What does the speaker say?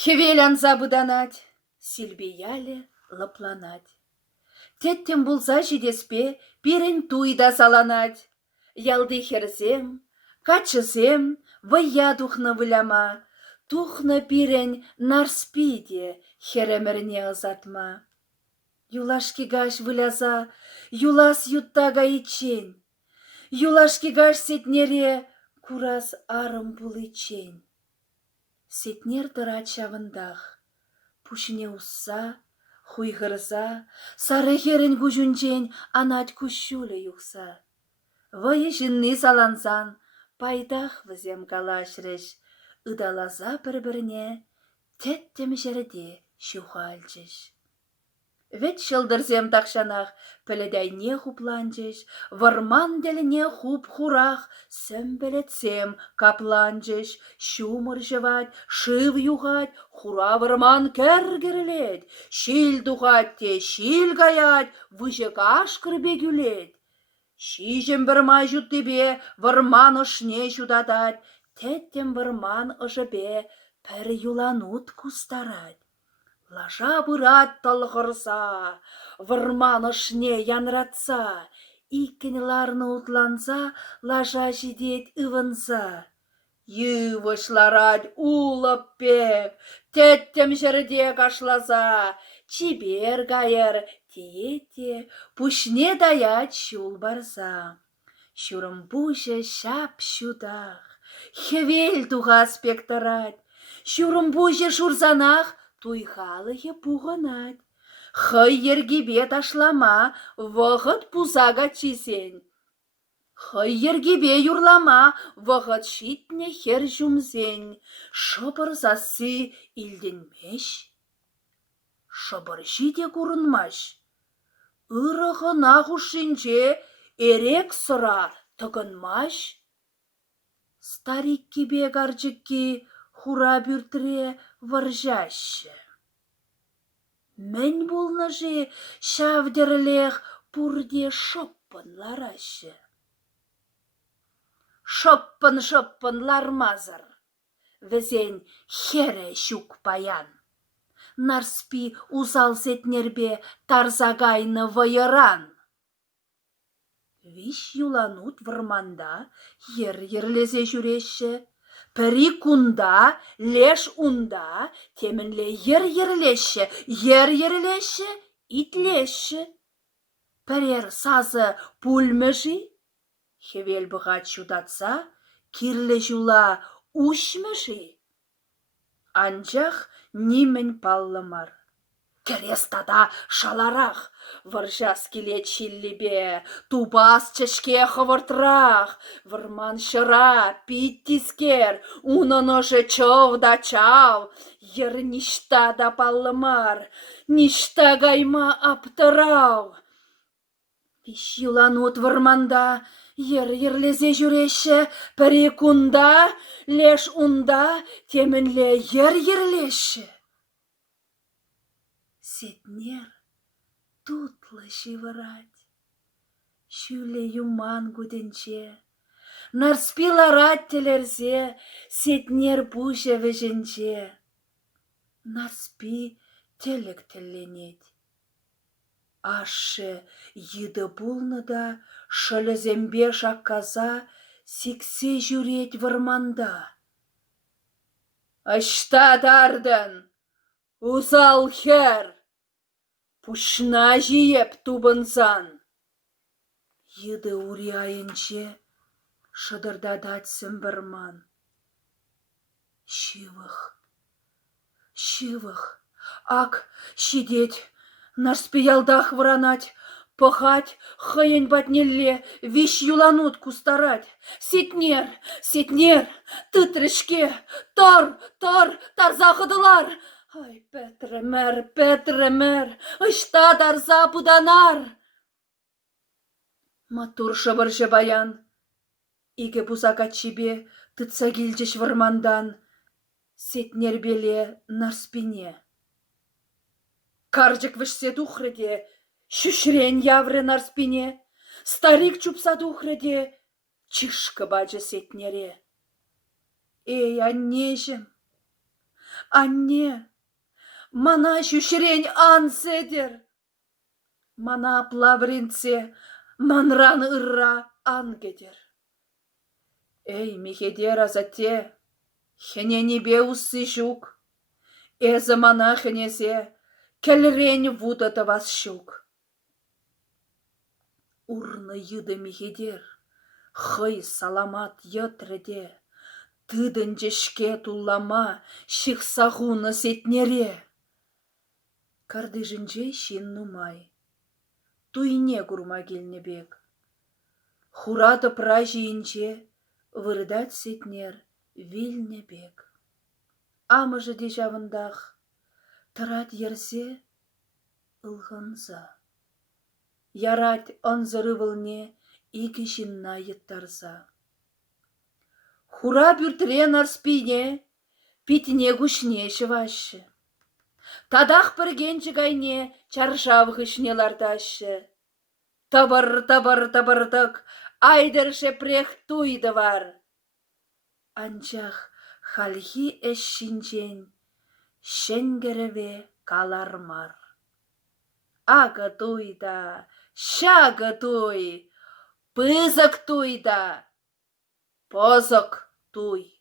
Хевелян забыданать, сильбеяле лапланать. Теттем булса жидеспе пирен туйда саланать. Ялды херзем, качызем, вая тухна выляма. Тухна пирен нарспиде херемерне ызатма. Юлашкигаш выляза, юлас юттага ичен. Юлашкигаш сетнере курас арым булычен. Сетнер тыра чавындах, пушине усса, хуйгырза, сары херен гужунчен анать кущуле юхса. Вайы жинны салансан, пайдах візем калашрыш, ыдалаза бір-біріне, теттем жерде шухальчыш. Вет шылдырзем тақшанах, пілідайне хупланчыш, варман деліне хуп-хурах, сөмбелетсем капланчыш, шумыр жывать, шыв юғать, хура варман кәргірілет, шил дұғать те шил гаять, выжек ашқыр бегюлет. Шижем вармай жұттебе, варман ұшне жудадать, теттем варман ұжыбе, пір юланут кустарать. Лажа бұрат талғырса, варманышне янратса, иккенеларны утланса, лажа жидет ывынса. Ювышларад улып пек, теттем жерде кашлаза, чибер гайыр, тиете, пушне даят шул барса. Шурым буже шап шудах, хевел туға спекторать, шурым буже шурзанах, туйхалығы пуғанат. Хай ергебе ташлама, вағыт пузага чисен. Хай ергебе юрлама, вағыт шитне хер жумзен. Шыбыр засы илденмеш. Шыбыр жиде көрінмаш. Үріғына ғушинже эрек сұра тұғынмаш. Старик кебе гаржыкки хура бүртіре варжашы. Мен болнажы шавдерлех пурде шоппын ларашы. Шоппын лармазыр, візен хере шук паян. Нарспи узал сетнербе тарзагайны вайыран. Виш юланут варманда ерлезе жүреші. Пірі кунда, леш унда, темінле ерлеші, итлеші. Пірер сазы пульмежі, хевел бұғат шудатса, кирлі жула ушмежі. Анжақ нимен паллымар. Керестада шаларақ, варжас келет шиллибе, тубас чешке хывыртрақ, варман шыра, пит тискер, унын уже чов да чав, ер ништа да паллымар, ништа гайма аптырау. Виш юланут варманда, ерлезе жүреші, пірі кунда, леш унда, темінле ерлеші. Сетнер тутлы шивырать, шүле юман гуденче, нарспиларат телерзе, сетнер буше веженче. Нарспи телек телленет. Ашы еді булны да, шылызембе шаққаза, сиксе жүрет варманда. Ашта дардын, узал хер! Пушна жиеп тубынсан. Еді уряйынче шыдырдадатсым бірман. Шивых, ак шидет, нарспиялдах вранать, пахать, хайын батнелле, виш юланут кустарать. Сетнер, тытрышке, тарзахыдылар. Ай, Петремер, ышта дарза буданар. Матур шыбыржы баян, иге бузага чибе, тытса келжеш вармандан, сетнер беле нарспине. Каржык вышсе тухрыде, шүшрен явры нарспине, старик чупса тухрыде, чышкы бачы сетнере. Эй, аннежім, Анне, мана шүшірен ан седер. Мана плавринце манран ырра ан кедер. Эй, михедер азате, хенени беуссы жук. Эзі мана хенесе, келрен вудата вас щук. Урны йыды михедер, хый саламат йытреде, тыдын жешке туллама, шықсағуны сетнере. Кардыжынже шин нумай, туйне курма келнебек. Хураты пражиінче, вырдат сетнер вильнебек. Амыжы дежавындах, тырат ерсе ылғынза. Ярать онзыры вылне икі жинна еттарза. Хура бүртірен арспине, питіне күшне шывашы. Тадақ біргенчі гайне чаршав күшне лардашы. Табыр-табыр-табырдық айдыршы прех туйды var. Анчах халхи эшшинчен шенгереве калармар. Ага туйда, шага туй, пызык туйда, позык туй.